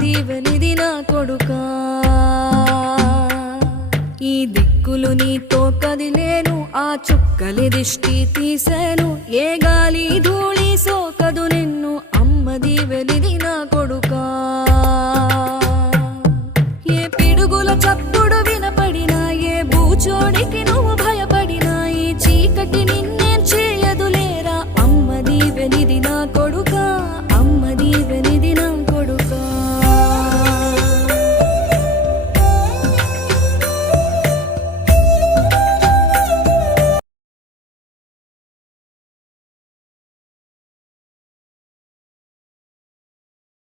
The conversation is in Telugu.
దీవెనిది నా కొడుకా. ఈ దిక్కులు నీతో కదిలేను, ఆ చుక్కలి దిష్టి తీసేను, ఏ గాలి ధూళి సోకదు నిన్ను, అమ్మ దీవెనిది నా కొడుకా.